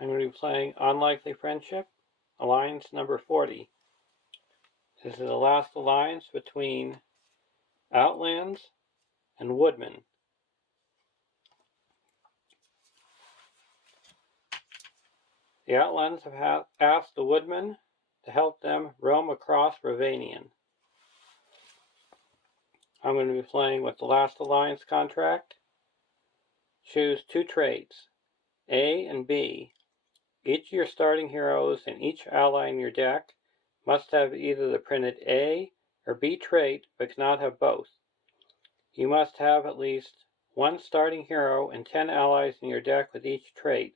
I'm going to be playing Unlikely Friendship, Alliance number 40. This is the last alliance between Outlands and Woodman. The Outlands have asked the Woodman to help them roam across Rhovanion. I'm going to be playing with the last alliance contract. Choose two traits, A and B. Each of your starting heroes and each ally in your deck must have either the printed A or B trait, but cannot have both. You must have at least one starting hero and 10 allies in your deck with each trait.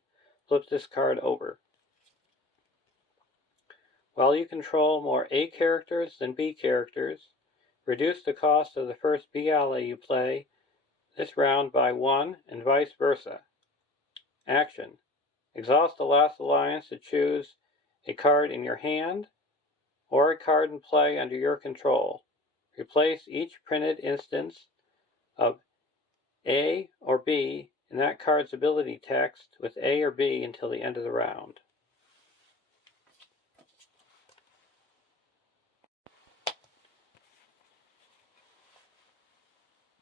Flip this card over. While you control more A characters than B characters, reduce the cost of the first B ally you play this round by 1 and vice versa. Action. Exhaust the last alliance to choose a card in your hand or a card in play under your control. Replace each printed instance of A or B in that card's ability text with A or B until the end of the round.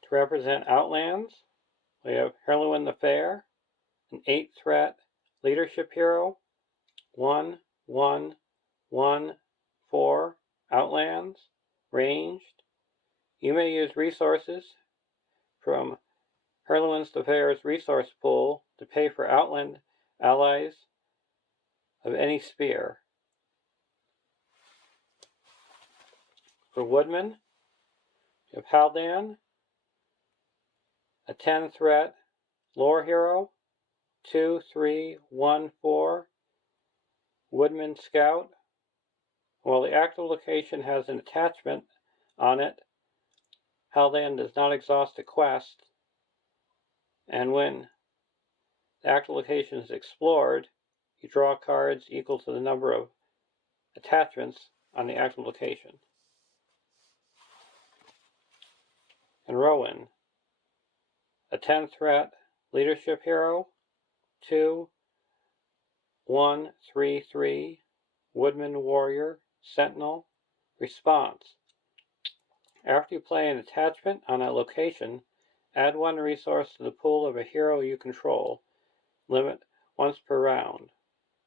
To represent Outlands, we have Rhovanion the Fair, an 8-threat leadership hero, 1/1/1/4 Outlands, ranged. You may use resources from Rhovanion the Fair's resource pool to pay for Outland allies of any sphere. For Woodman, you have Haldan, a 10-threat lore hero, 2/3/1/4 Woodman Scout. While the active location has an attachment on it, Haldan does not exhaust a quest, and when the active location is explored, you draw cards equal to the number of attachments on the active location. And Rowan, a 10-threat leadership hero, 2/1/3/3 Woodman Warrior Sentinel. Response. After you play an attachment on a location, add one resource to the pool of a hero you control. Limit once per round.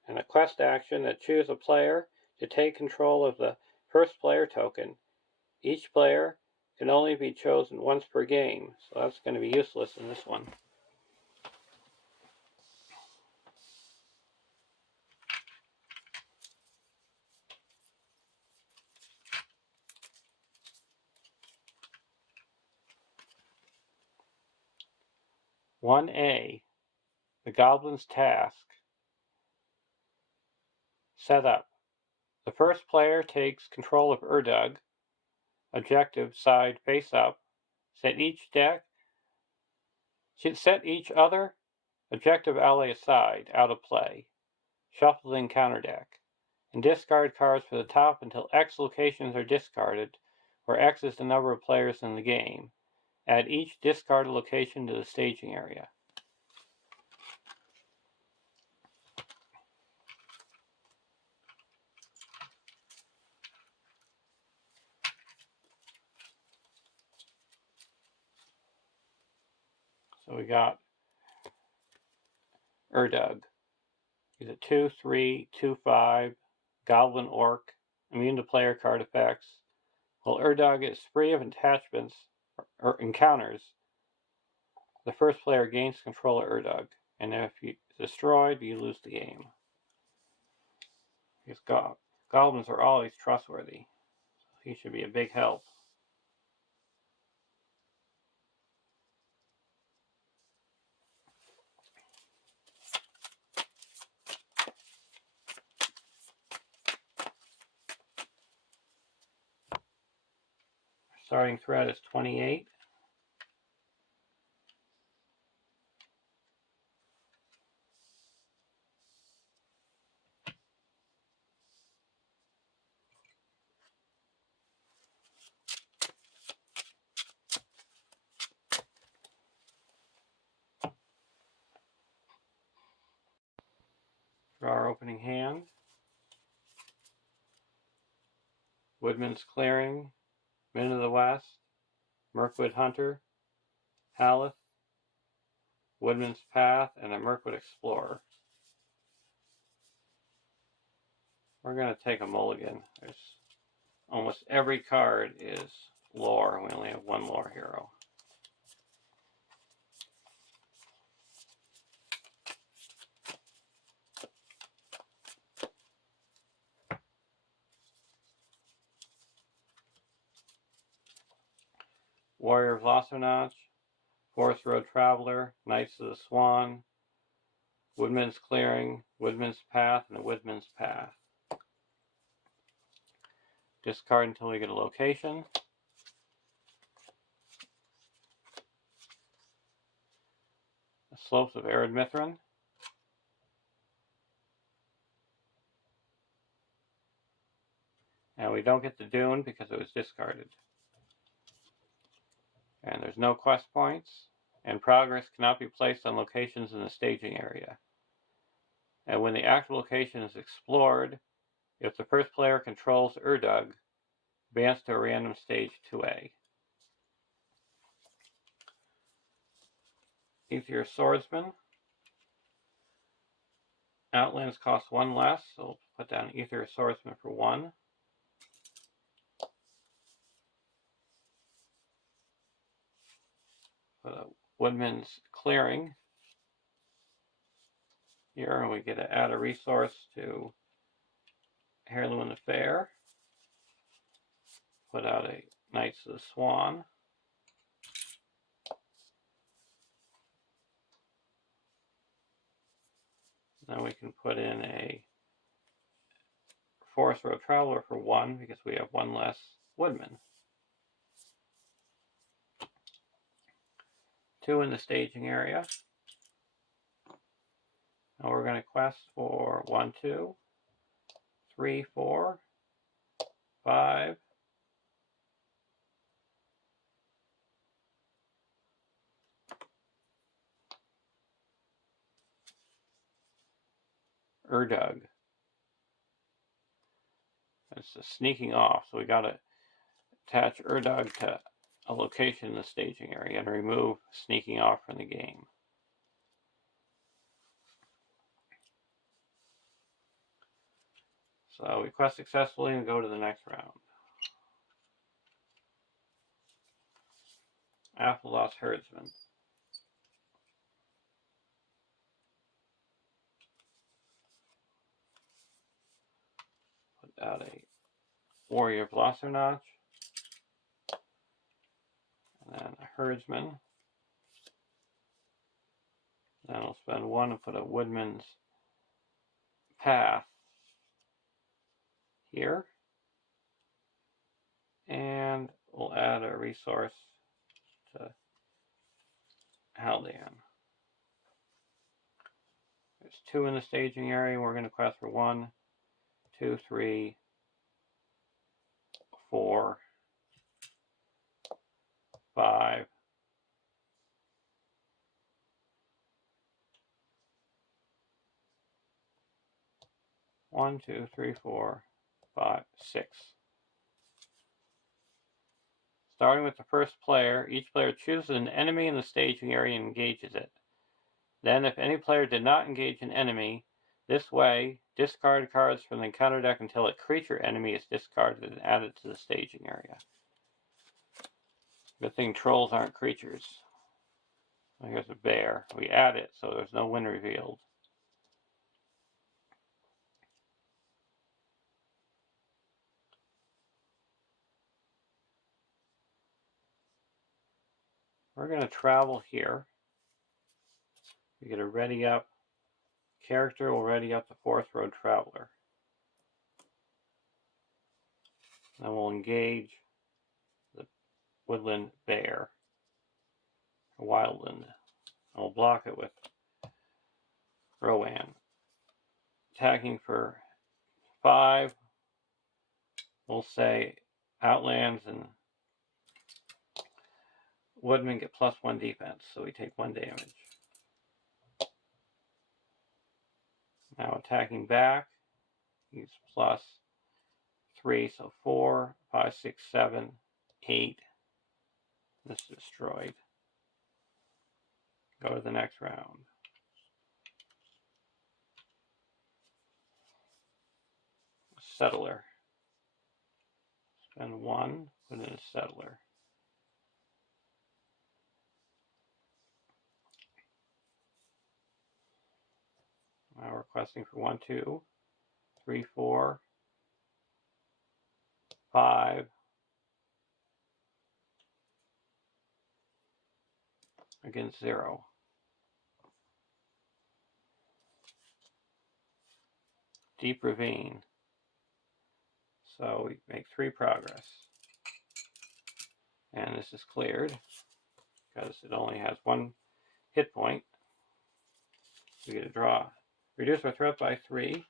And a quest action that choose a player to take control of the first player token. Each player can only be chosen once per game, so that's going to be useless in this one. One A, the Goblin's Task. Setup. The first player takes control of Urdug. Objective side face up. Set each other objective ally aside, out of play. Shuffle the encounter deck. And discard cards for the top until X locations are discarded, where X is the number of players in the game. Add each discarded location to the staging area. So we got Urdug. He's a 2/3/2/5 Goblin Orc, immune to player card effects. While Urdug is free of attachments or encounters, the first player gains control of Urdug, and if he's destroyed, you lose the game. These goblins are always trustworthy. He should be a big help. Starting threat is 28. Draw our opening hand. Woodman's Clearing, Men of the West, Mirkwood Hunter, Haleth, Woodman's Path, and a Mirkwood Explorer. We're going to take a mulligan. There's almost every card is lore. We only have one lore hero. Warrior of Rhovanion, Forest Road Traveler, Knights of the Swan, Woodman's Clearing, Woodman's Path, and a Woodman's Path. Discard until we get a location. The Slopes of Arid Mithrin. And we don't get the Dune because it was discarded. And there's no quest points. And progress cannot be placed on locations in the staging area. And when the actual location is explored, if the first player controls Urdug, advance to a random stage 2A. Aether Swordsman. Outlands cost 1 less, so we'll put down Aether Swordsman for 1. Put a Woodman's Clearing here, and we get to add a resource to Heirloom the Fair. Put out a Knights of the Swan. Then we can put in a Forest Road Traveler for 1 because we have 1 less Woodman. 2 in the staging area. Now we're going to quest for 1, 2, 3, 4, 5, Urdug. It's a sneaking off, so we got to attach Urdug to a location in the staging area and remove sneaking off from the game. So we quest successfully and go to the next round. Outlaws Herdsman. Put out a Warrior of Rhovanion. And then a Herdsman. Then I'll spend 1 and put a Woodman's Path here. And we'll add a resource to Haldan. There's 2 in the staging area. We're going to quest for 1, 2, 3, 4, 5, 1, 2, 3, 4, 5, 6. Starting with the first player, each player chooses an enemy in the staging area and engages it. Then, if any player did not engage an enemy, this way, discard cards from the encounter deck until a creature enemy is discarded and added to the staging area. Good thing trolls aren't creatures. Here's a bear. We add it, so there's no win revealed. We're going to travel here. We get a ready up. Character will ready up the Forest Road Traveler. Then we'll engage the Woodland Bear, or Wildland. And we'll block it with Rowan. Attacking for 5. We'll say Outlands and Woodman get +1 defense, so we take 1 damage. Now attacking back, he's +3, so 4, 5, 6, 7, 8. This is destroyed. Go to the next round. Settler. Spend 1, put in a settler. Now requesting for 1, 2, 3, 4, 5. Against 0. Deep Ravine. So we make 3 progress. And this is cleared because it only has 1 hit point. We get a draw. Reduce our threat by 3.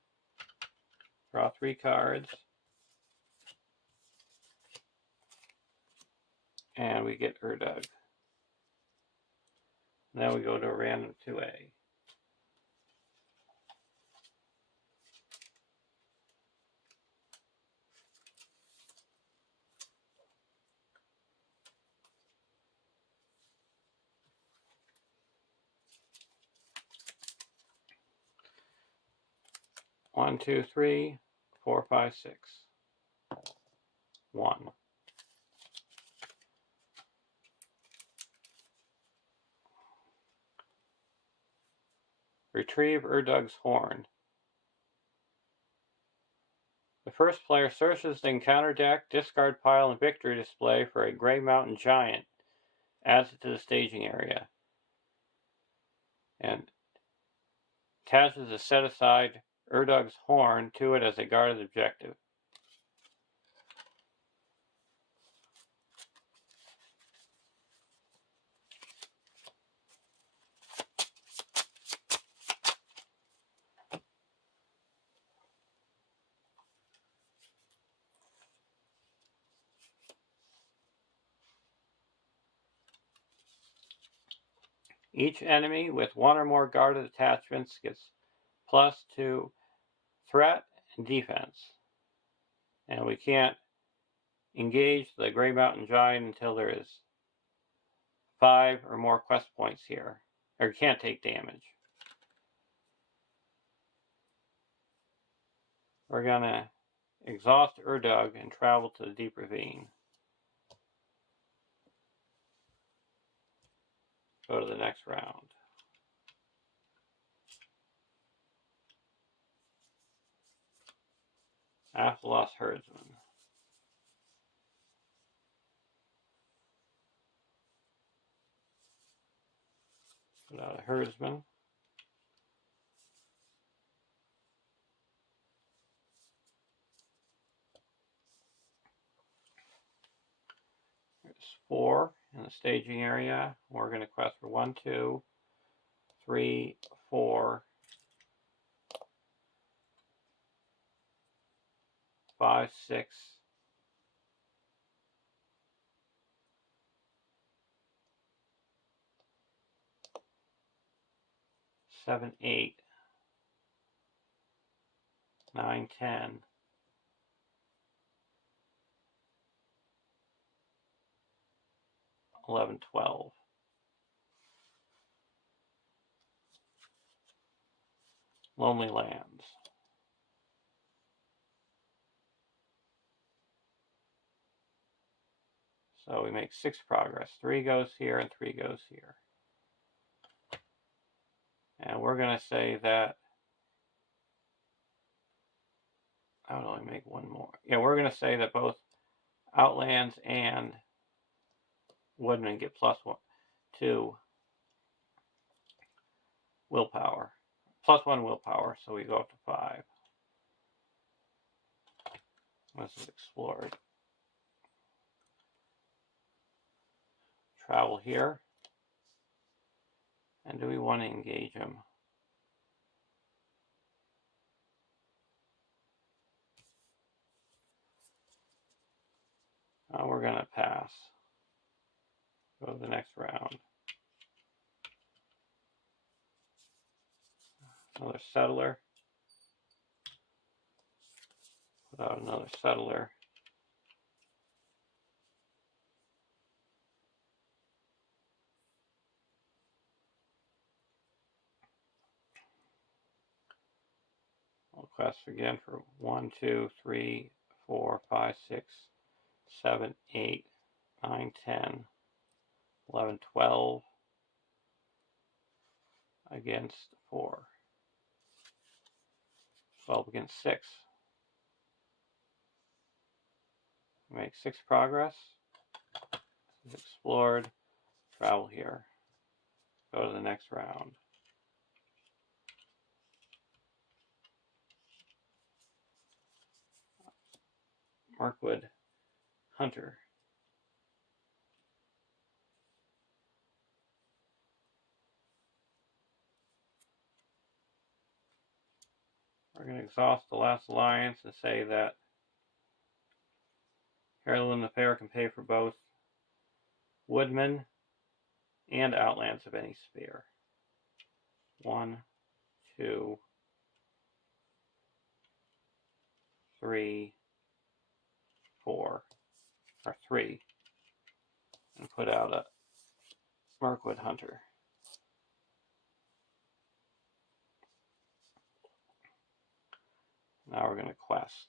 Draw 3 cards. And we get Urdug. Now we go to a random 2A. One, 2, 3, 4, 5, 6. 1. Retrieve Urdug's Horn. The first player searches the encounter deck, discard pile, and victory display for a Gray Mountain Giant. Adds it to the staging area. And attaches a set aside Urdug's Horn to it as a guarded objective. Each enemy with 1 or more guarded attachments gets +2 threat and defense. And we can't engage the Gray Mountain Giant until there is 5 or more quest points here. Or can't take damage. We're gonna exhaust Urdug and travel to the Deep Ravine. Go to the next round. Athlos Herdsman. Put out a Herdsman. There's 4 in the staging area. We're going to quest for 1, 2, 3, 4, 5, 6, 7, 8, 9, 10, 11, 12. Lonely Lands. So we make 6 progress. 3 goes here and 3 goes here. And we're going to say that I would only make 1 more. Yeah, we're going to say that both Outlands and Woodman get +2 willpower. +1 willpower, so we go up to 5. This is explored. Travel here. And do we want to engage him? We're going to pass. Go to the next round. Another settler. Put out another settler. I'll quest again for 1, 2, 3, 4, 5, 6, 7, 8, 9, 10, 11, 12 against 4. 12 against 6. Make 6 progress. Explored. Travel here. Go to the next round. Markwood Hunter. We're going to exhaust the last alliance and say that Heirloom the Fair can pay for both Woodman and Outlands of any sphere. 1, 2, 3, 4, or 3, and put out a Markwood Hunter. Now we're going to quest.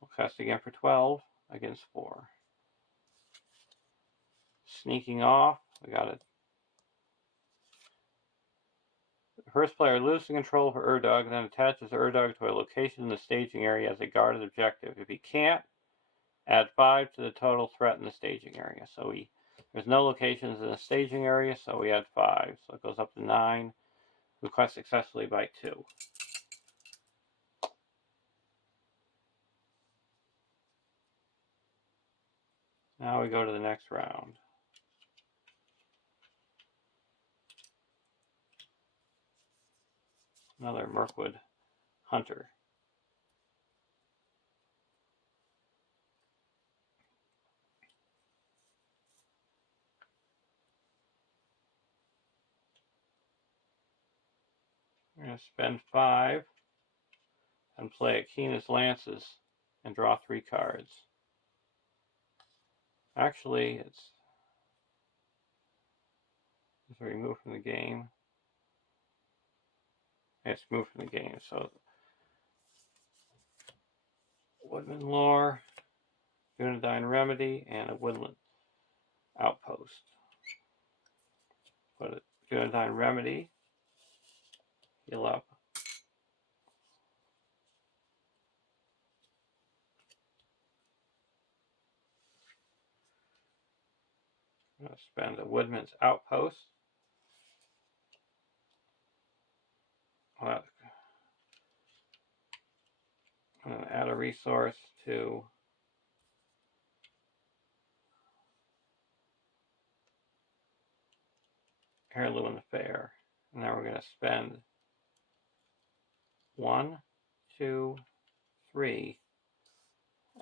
We'll quest again for 12 against 4. Sneaking off, we got it. The first player loses control for Urdug, then attaches Urdug to a location in the staging area as a guarded objective. If he can't, add 5 to the total threat in the staging area. So there's no locations in the staging area, so we add 5. So it goes up to 9. We quest successfully by 2. Now we go to the next round. Another Mirkwood Hunter. We're going to spend 5 and play Akina's Lances and draw 3 cards. Actually, it's removed from the game. It's moved from the game, so Woodman Lore, Dunedain Remedy, and a Woodland Outpost. Put a Dunedain Remedy, heal up. I'm going to spend a Woodman's Outpost. I'm going to add a resource to Heirloom and the Fair. And now we're going to spend 1, 2, 3,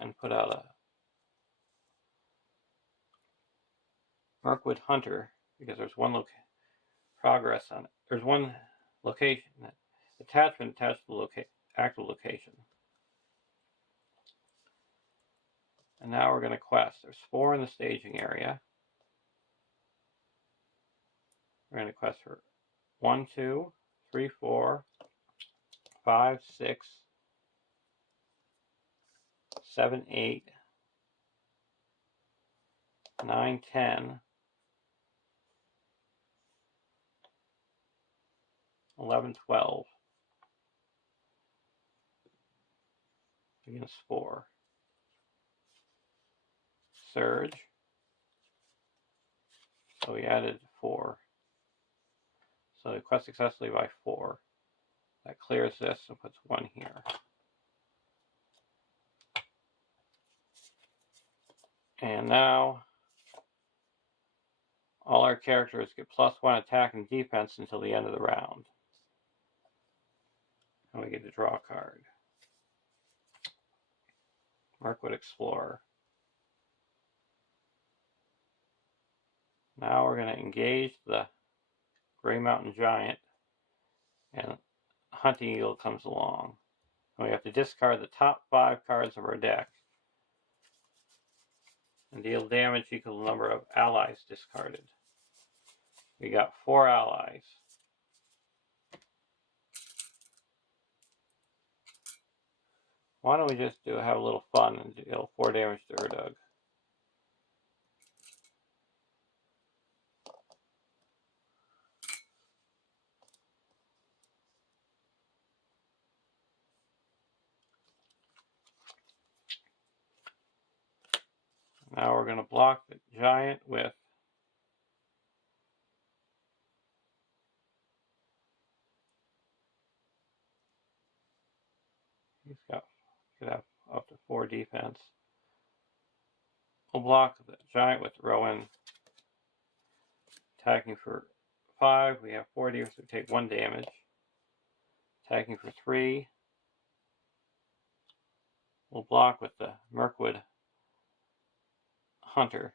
and put out a Mirkwood Hunter, because there's one progress on it. There's one location, attachment attached to the active location. And now we're going to quest. There's 4 in the staging area. We're going to quest for 1, 2, 3, 4, 5, 6, 7, 8, 9, 10, 11, 12 against 4. Surge. So we added 4. So we quest successfully by 4. That clears this and puts 1 here. And now all our characters get +1 attack and defense until the end of the round. And we get to draw a card. Mirkwood Explorer. Now we're going to engage the Grey Mountain Giant, and Hunting Eagle comes along. And we have to discard the top 5 cards of our deck and deal damage equal to the number of allies discarded. We got 4 allies. Why don't we just have a little fun and deal 4 damage to Urdug? Now we're going to block the giant with could have up to 4 defense. We'll block the giant with Rowan. Attacking for 5, we have 4 defense, we take 1 damage. Attacking for 3, we'll block with the Mirkwood Hunter.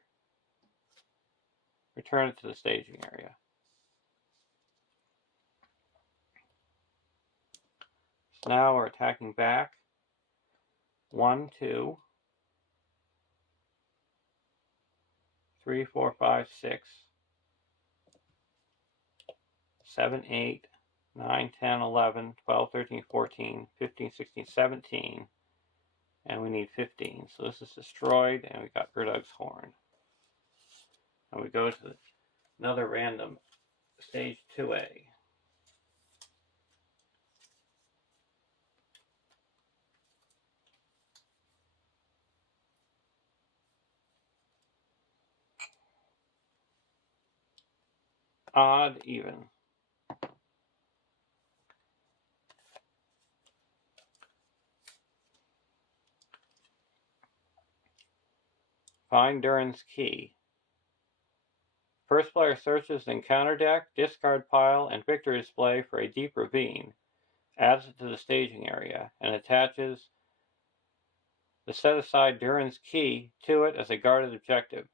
Return it to the staging area. So now we're attacking back. 1, 2, 3, 4, 5, 6, 7, 8, 9, 10, 11, 12, 13, 14, 15, 16, 17. And we need 15. So this is destroyed, and we got Urdug's Horn. And we go to another random stage 2A. Odd, even. Find Durin's Key. First player searches the encounter deck, discard pile, and victory display for a deep ravine, adds it to the staging area, and attaches the set-aside Durin's Key to it as a guarded objective.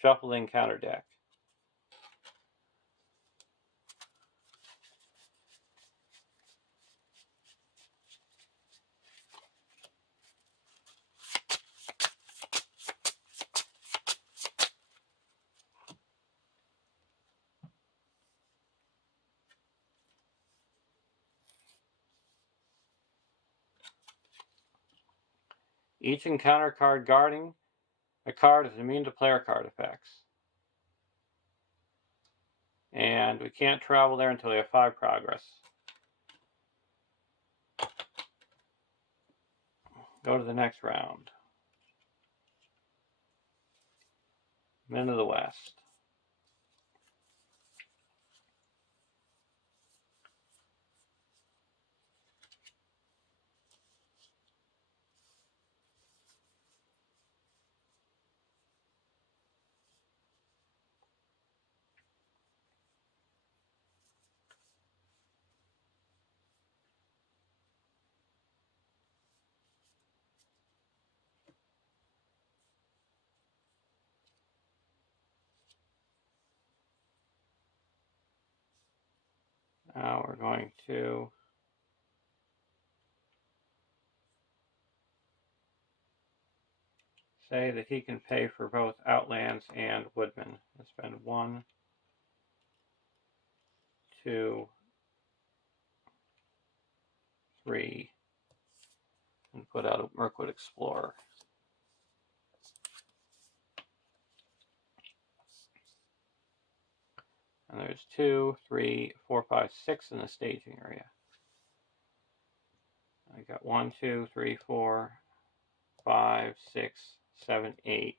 Shuffle the encounter deck. Each encounter card guarding a card is immune to player card effects. And we can't travel there until we have 5 progress. Go to the next round. Men of the West. Now we're going to say that he can pay for both Outlands and Woodman. And spend 1, 2, 3, and put out a Mirkwood Explorer. And there's 2, 3, 4, 5, 6 in the staging area. I got 1, 2, 3, 4, 5, 6, 7, 8.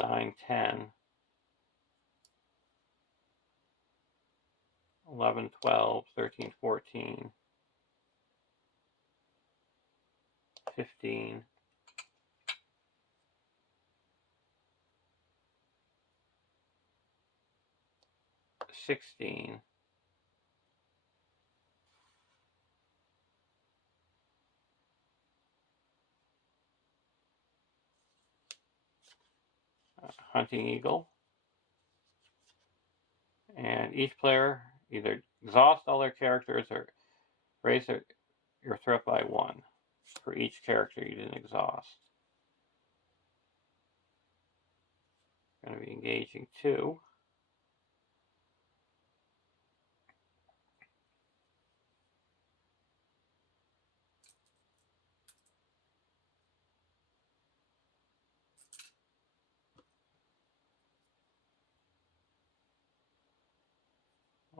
Nine, 10, 11, 12, 13, 14, 15, 16, Hunting Eagle. And each player either exhaust all their characters or raise your threat by 1 for each character you didn't exhaust. We're going to be engaging 2.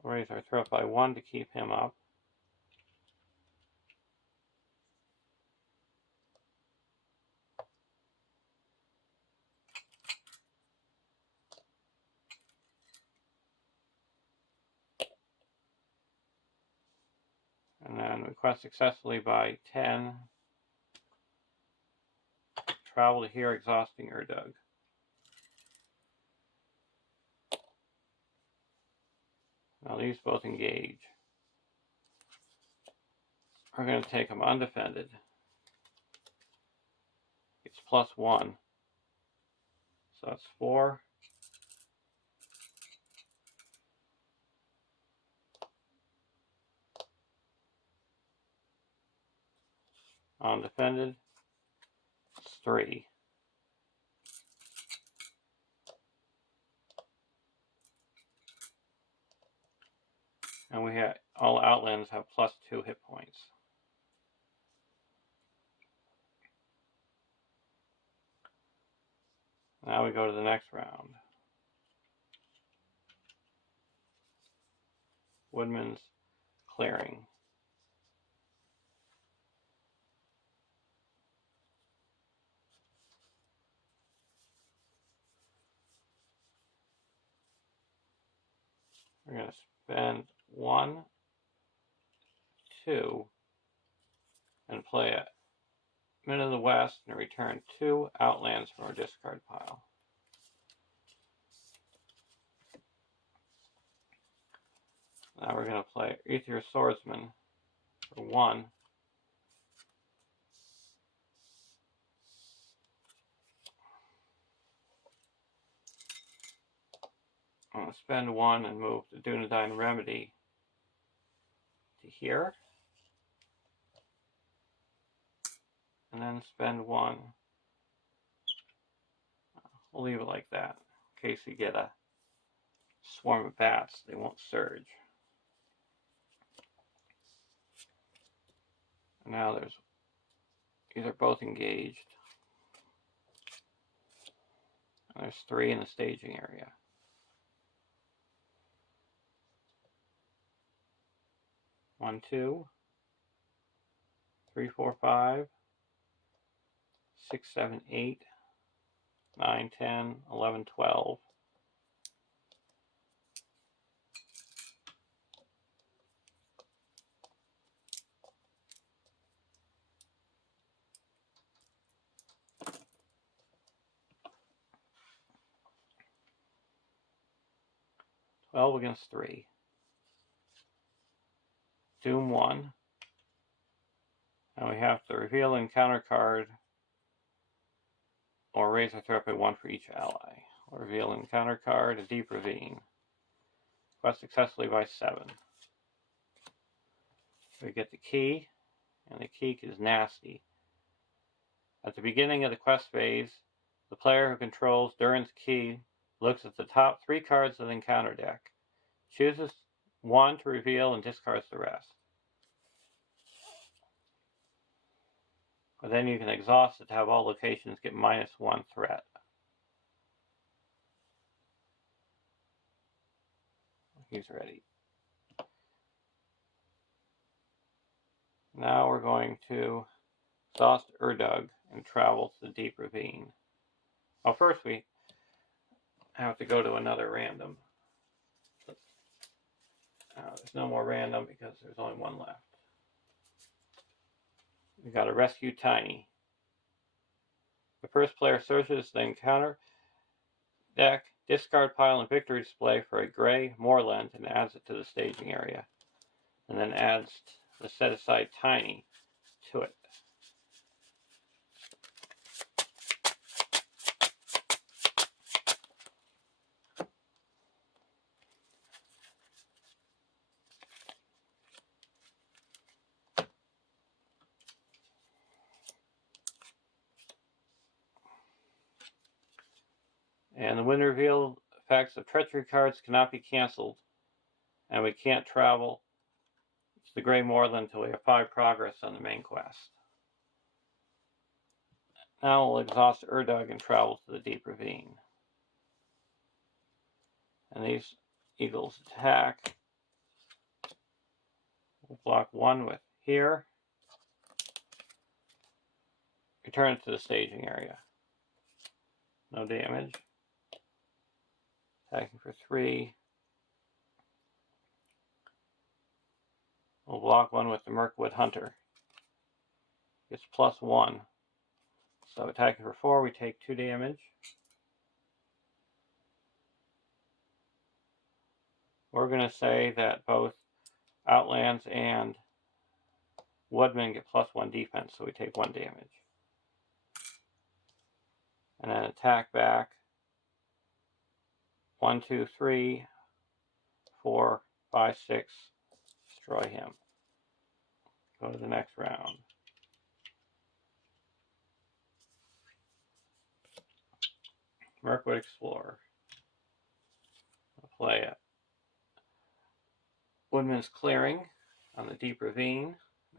We'll raise our threat by 1 to keep him up. And then request successfully by 10. Travel to here, exhausting Urdug. Now these both engage. We're going to take them undefended. It's +1. So that's 4. Undefended. It's 3. And we have all Outlands have +2 hit points. Now we go to the next round. Woodman's Clearing. We're going to spend 1, 2, and play a Men of the West and return 2 Outlands from our discard pile. Now we're going to play Aether Swordsman for 1. I'm going to spend 1 and move the Dunedain Remedy to here. And then spend 1. We'll leave it like that. In case we get a swarm of bats, they won't surge. And now these are both engaged. And there's 3 in the staging area. 1, 2, 3, 4, 5, 6, 7, 8, 9, 10, 11, 12. Against 3. Doom 1. And we have to reveal an encounter card or raise our threat by 1 for each ally. Or reveal an encounter card, a Deep Ravine. Quest successfully by 7. We get the key, and the key is nasty. At the beginning of the quest phase, the player who controls Durin's key looks at the top 3 cards of the encounter deck, chooses 1 to reveal, and discards the rest. But then you can exhaust it to have all locations get -1 threat. He's ready. Now we're going to exhaust Urdug and travel to the Deep Ravine. Well, first we have to go to another random. There's no more random because there's only 1 left. We got to rescue Tiny. The first player searches the encounter deck, discard pile, and victory display for a gray moorland and adds it to the staging area. And then adds the set aside Tiny to it. And the wind reveal effects of treachery cards cannot be cancelled. And we can't travel to the Grey Moorland until we have 5 progress on the main quest. Now we'll exhaust Urdug and travel to the Deep Ravine. And these eagles attack. We'll block 1 with here. Return it to the staging area. No damage. Attacking for 3. We'll block 1 with the Mirkwood Hunter. It's +1. So attacking for 4, we take 2 damage. We're going to say that both Outlands and Woodman get +1 defense, so we take 1 damage. And then attack back. 1, 2, 3, 4, 5, 6. Destroy him. Go to the next round. Mirkwood Explorer. I'll play it. Woodman's Clearing on the Deep Ravine.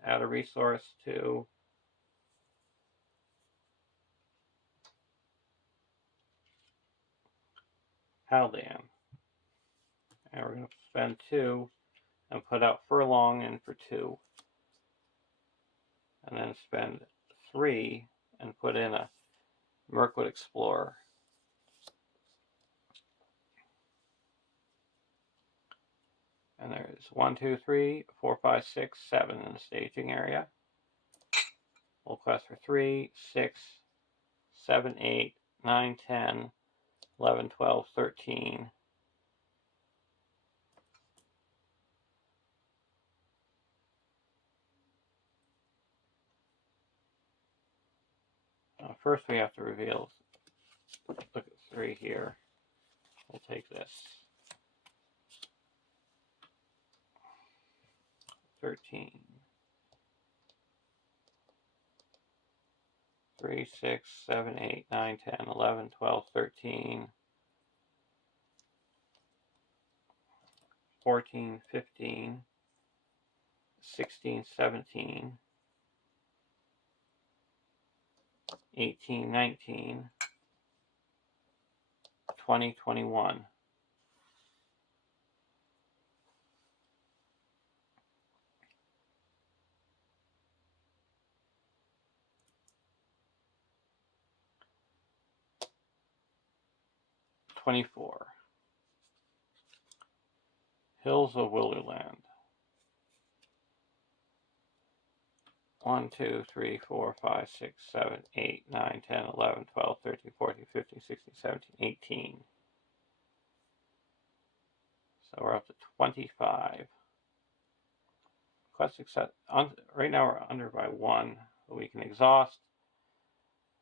Add a resource to Haldan. And we're going to spend 2 and put out Furlong in for 2. And then spend 3 and put in a Mirkwood Explorer. And there's 1, 2, 3, 4, 5, 6, 7 in the staging area. We'll quest for 3, 6, 7, 8, 9, 10, 11, 12, 13. First we have to reveal, look at 3 here. We'll take this. 13. 3, 6, 7, 8, 9, 10, 11, 12, 13, 14, 15, 16, 17, 18, 19, 20, 21. Hills of Wilderland. 1, 2, 3, 4, 5, 6, 7, 8, 9, 10, 11, 12, 13, 14, 15, 16, 17, 18. So we're up to 25. Quest success. Right now we're under by 1. But we can exhaust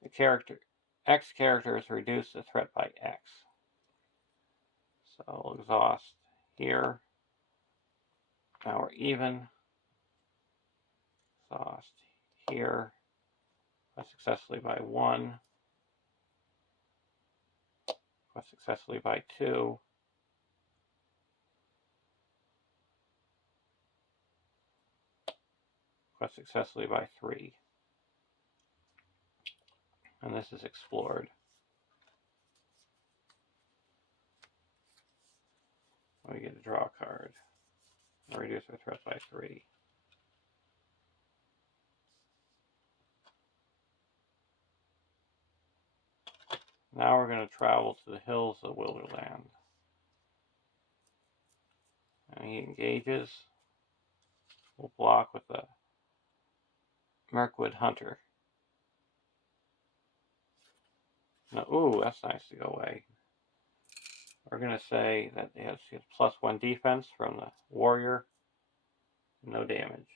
the character. X characters reduce the threat by X. So we'll exhaust here. Now we're even. Exhaust here. Quest successfully by 1. Quest successfully by 2. Quest successfully by 3. And this is explored. We get to draw a card. And reduce our threat by 3. Now we're going to travel to the Hills of Wilderland. And he engages. We'll block with the Mirkwood Hunter. Now, ooh, that's nice to go away. We're going to say that he has +1 defense from the warrior. No damage.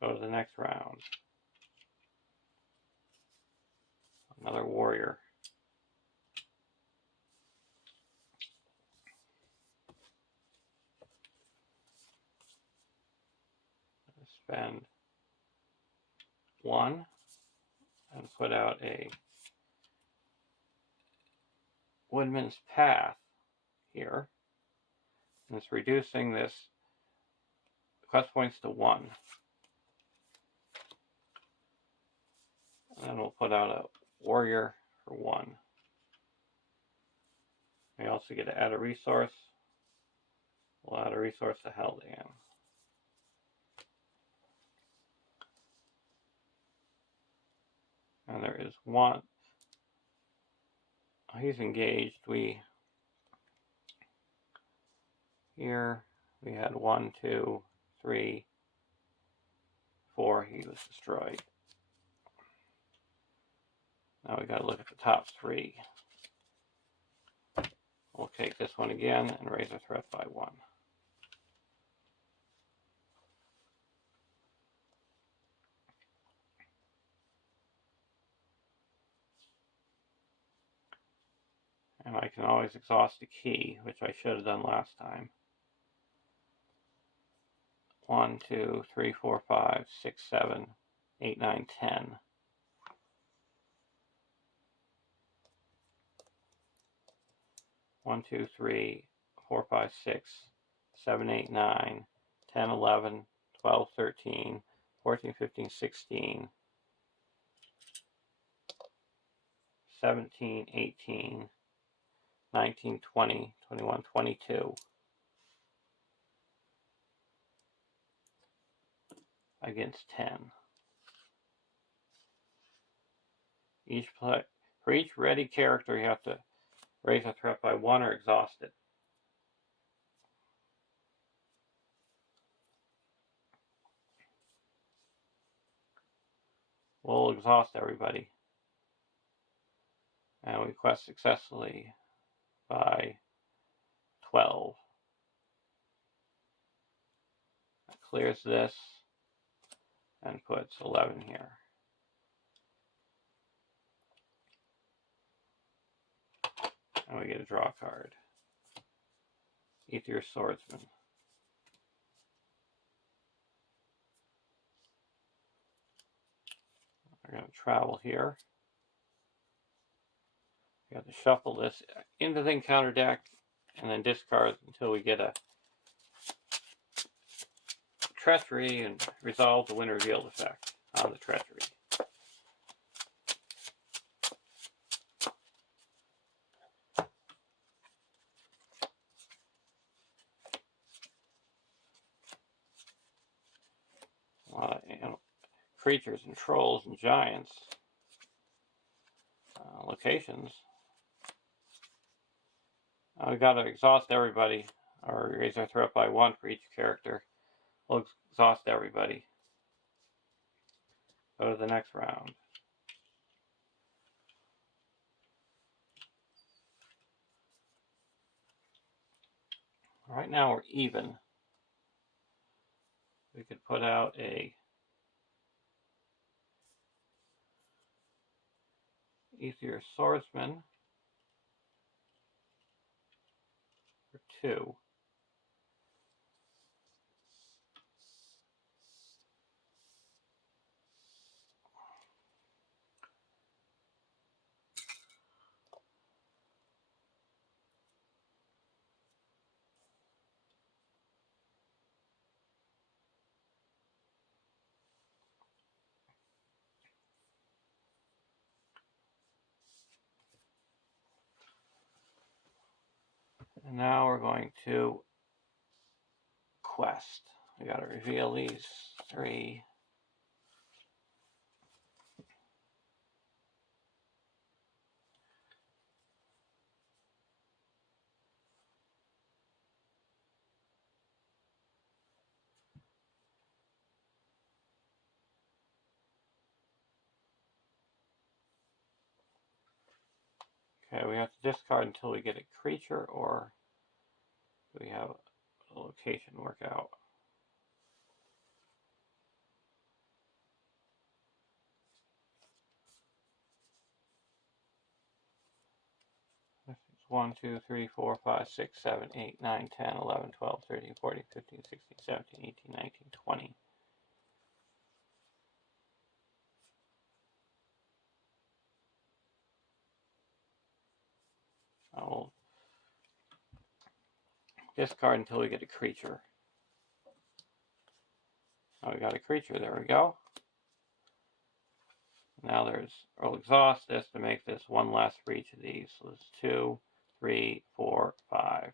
Go to the next round. Another warrior. Spend 1 and put out a Woodman's Path here. And it's reducing this quest points to 1. And then we'll put out a warrior for 1. We also get to add a resource. We'll add a resource to Haldane. And there is 1. He's engaged. Here we had 1, 2, 3, 4. He was destroyed. Now we got to look at the top 3. We'll take this one again and raise our threat by 1. And I can always exhaust a key, which I should have done last time. 1, 2, 3, 4, 5, 6, 7, 8, 9, 10. 1, 2, 3, 4, 5, 6, 7, 8, 9, 10, 11, 12, 13, 14, 15, 16, 17, 18, 19, 20, 21, 22. Against 10. For each ready character, you have to raise a threat by 1 or exhaust it. We'll exhaust everybody. And we quest successfully by 12. That clears this and puts 11 here. And we get a draw card. Ether Swordsman. We're going to travel here. We have to shuffle this into the encounter deck and then discard until we get a treachery and resolve the win revealed effect on the treachery. A lot of creatures and trolls and giants locations. We've got to exhaust everybody, or raise our threat by 1 for each character. We'll exhaust everybody. Go to the next round. Right now we're even. We could put out a Ether Swordsman for 2. And now we're going to quest. We got to reveal these 3. Okay, we have to discard until we get a creature, or do we have a location work out? This is 1, 2, 3, 4, 5, 6, 7, 8, 9, 10, 11, 12, 13, 14, 15, 16, 17, 18, 19, 20. discard until we get a creature. Oh, we got a creature. There we go. Now I'll exhaust this to make this one less for each of these. So it's 2, 3, 4, 5.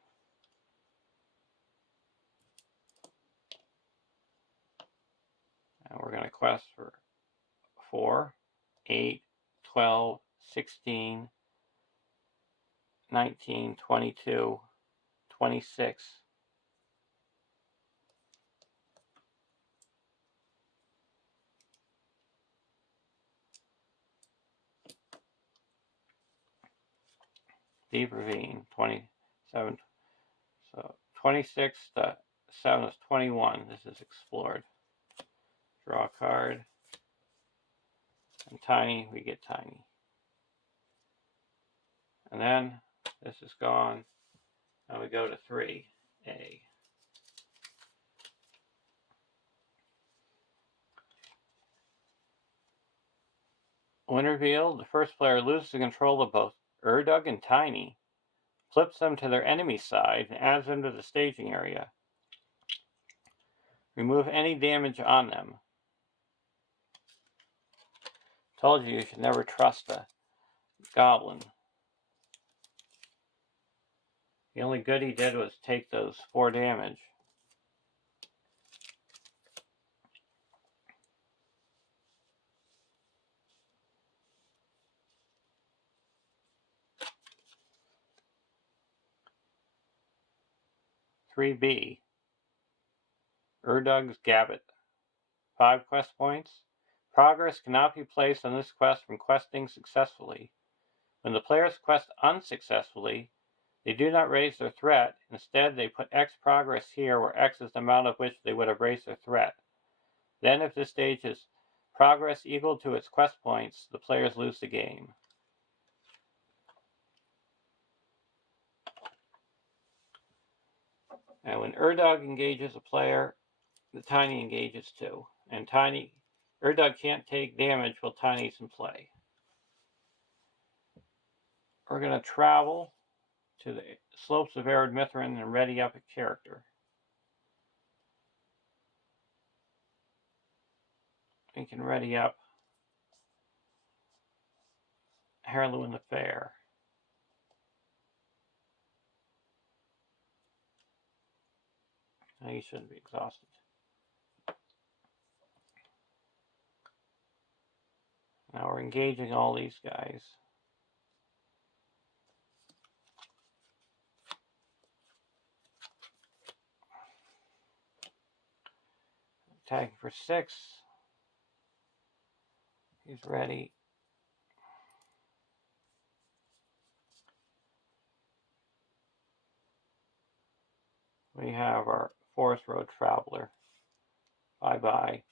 And we're going to quest for 4, 8, 12, 16, 19, 22, 26. Deep Ravine, 27. So 26 to 7 is 21. This is explored. Draw a card. And tiny, we get tiny. And then this is gone. And we go to 3A. When revealed, the first player loses control of both Urdug and Tiny, flips them to their enemy's side, and adds them to the staging area. Remove any damage on them. Told you should never trust a goblin. The only good he did was take those 4 damage. "3B. Urdug's Gabbit. 5 quest points. Progress cannot be placed on this quest from questing successfully. When the players quest unsuccessfully, they do not raise their threat. Instead, they put X progress here, where X is the amount of which they would have raised their threat. Then, if this stage is progress equal to its quest points, the players lose the game." And when Urdug engages a player, the Tiny engages too. And Urdug can't take damage while Tiny's in play. We're going to travel to the slopes of Arid Mithrin and ready up a character. We can ready up Heirloom the Fair. Now you shouldn't be exhausted. Now we're engaging all these guys. Attacking for 6. He's ready. We have our Forest Road Traveler. Bye-bye.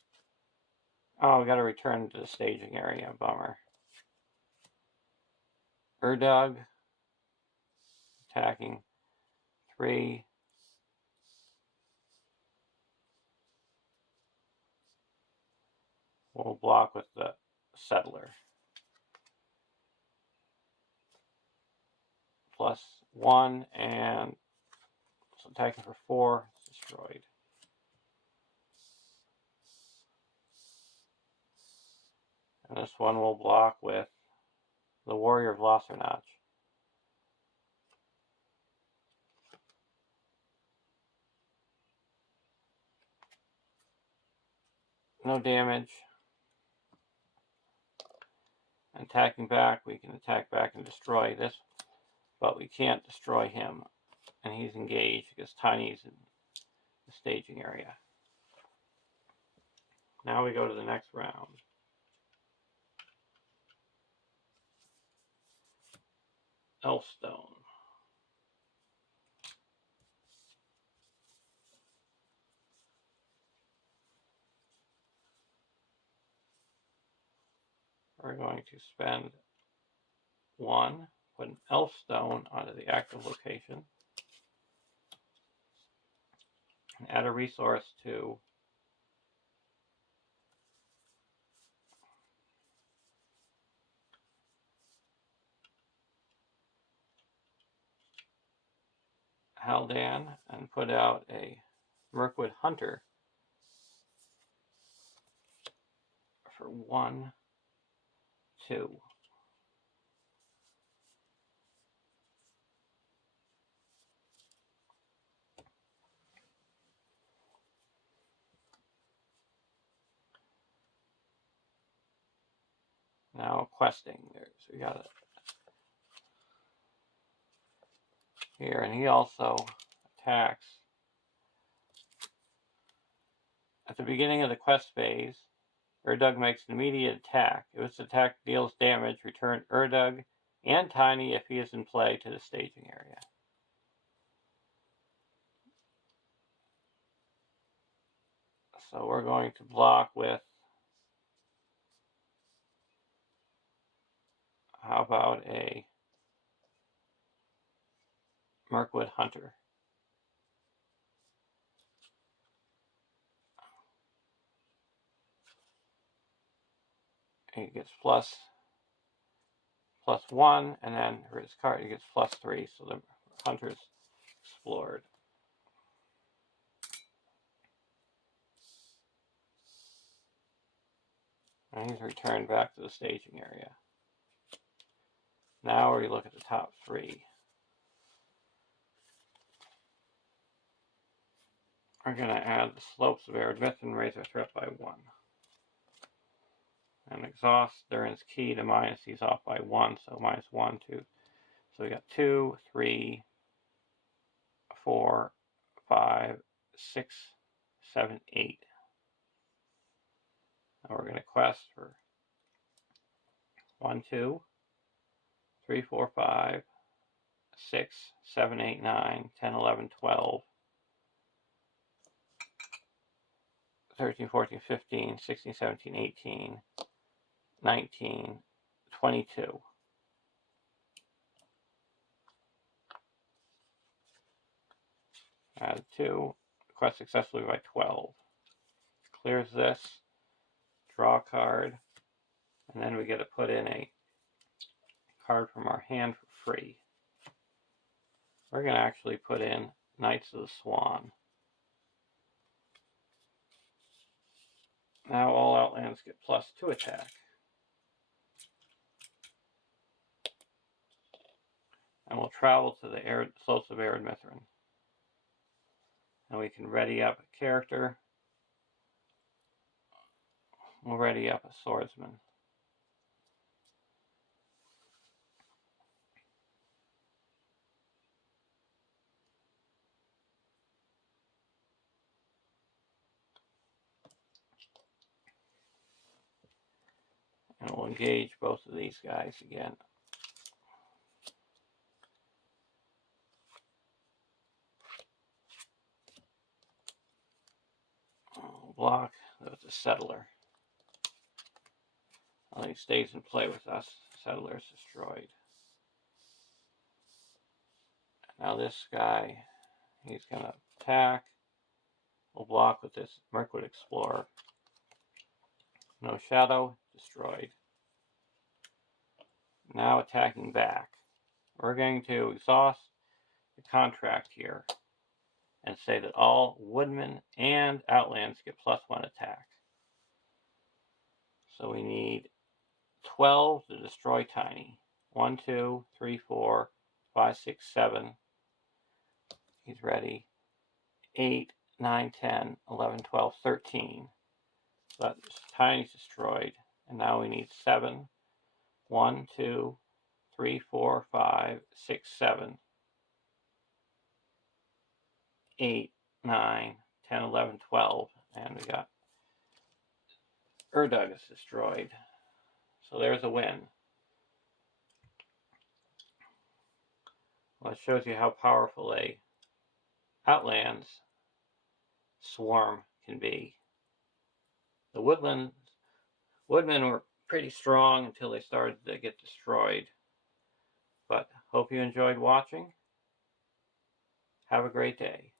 Oh, we got to return to the staging area. Bummer. Urdug. Attacking 3. We'll block with the Settler. +1, and so attacking for 4. It's destroyed. And this one will block with the Warrior of Lossernach. No damage. Attacking back, we can attack back and destroy this, but we can't destroy him. And he's engaged because Tiny's in the staging area. Now we go to the next round. Elfstone. We're going to spend 1, put an Elfstone onto the active location, and add a resource to Haldan and put out a Mirkwood Hunter for 1, 2. Now questing. So we got it here, and he also attacks at the beginning of the quest phase. Urdug makes an immediate attack. If its attack deals damage, return Urdug and Tiny if he is in play to the staging area. So we're going to block with, how about a Mirkwood Hunter? He gets +1, and then for his card he gets +3, so the Hunter's explored. And he's returned back to the staging area. Now we look at the top 3. We're going to add the Slopes of Arid Myth and raise our threat by 1. And exhaust Durin's Key to minus these off by 1, so -1, 2. So we got 2, 3, 4, 5, 6, 7, 8. Now we're going to quest for 1, 2, 3, 4, 5, 6, 7, 8, 9, 10, 11, 12, 13, 14, 15, 16, 17, 18, 19, 22. Add 2, quest successfully by 12. Clears this, draw a card, and then we get to put in a card from our hand for free. We're going to actually put in Knights of the Swan. Now all Outlands get +2 attack. And we'll travel to the Slopes of Arid Mithrin. And we can ready up a character. We'll ready up a swordsman. And we'll engage both of these guys again. We'll block with the Settler. Well, he stays in play with us. Settler is destroyed. Now this guy, he's going to attack. We'll block with this Mirkwood Explorer. No shadow, destroyed. Now attacking back. We're going to exhaust the contract here and say that all Woodman and Outlands get +1 attack. So we need 12 to destroy Tiny. 1, 2, 3, 4, 5, 6, 7. He's ready. 8, 9, 10, 11, 12, 13. So Tiny's destroyed. And now we need 7. 1, 2, 3, 4, 5, 6, 7. 8, 9, 10, 11, 12. And we got Urdug is destroyed. So there's a win. Well, it shows you how powerful a Outlands swarm can be. The Woodmen were pretty strong until they started to get destroyed. But hope you enjoyed watching. Have a great day.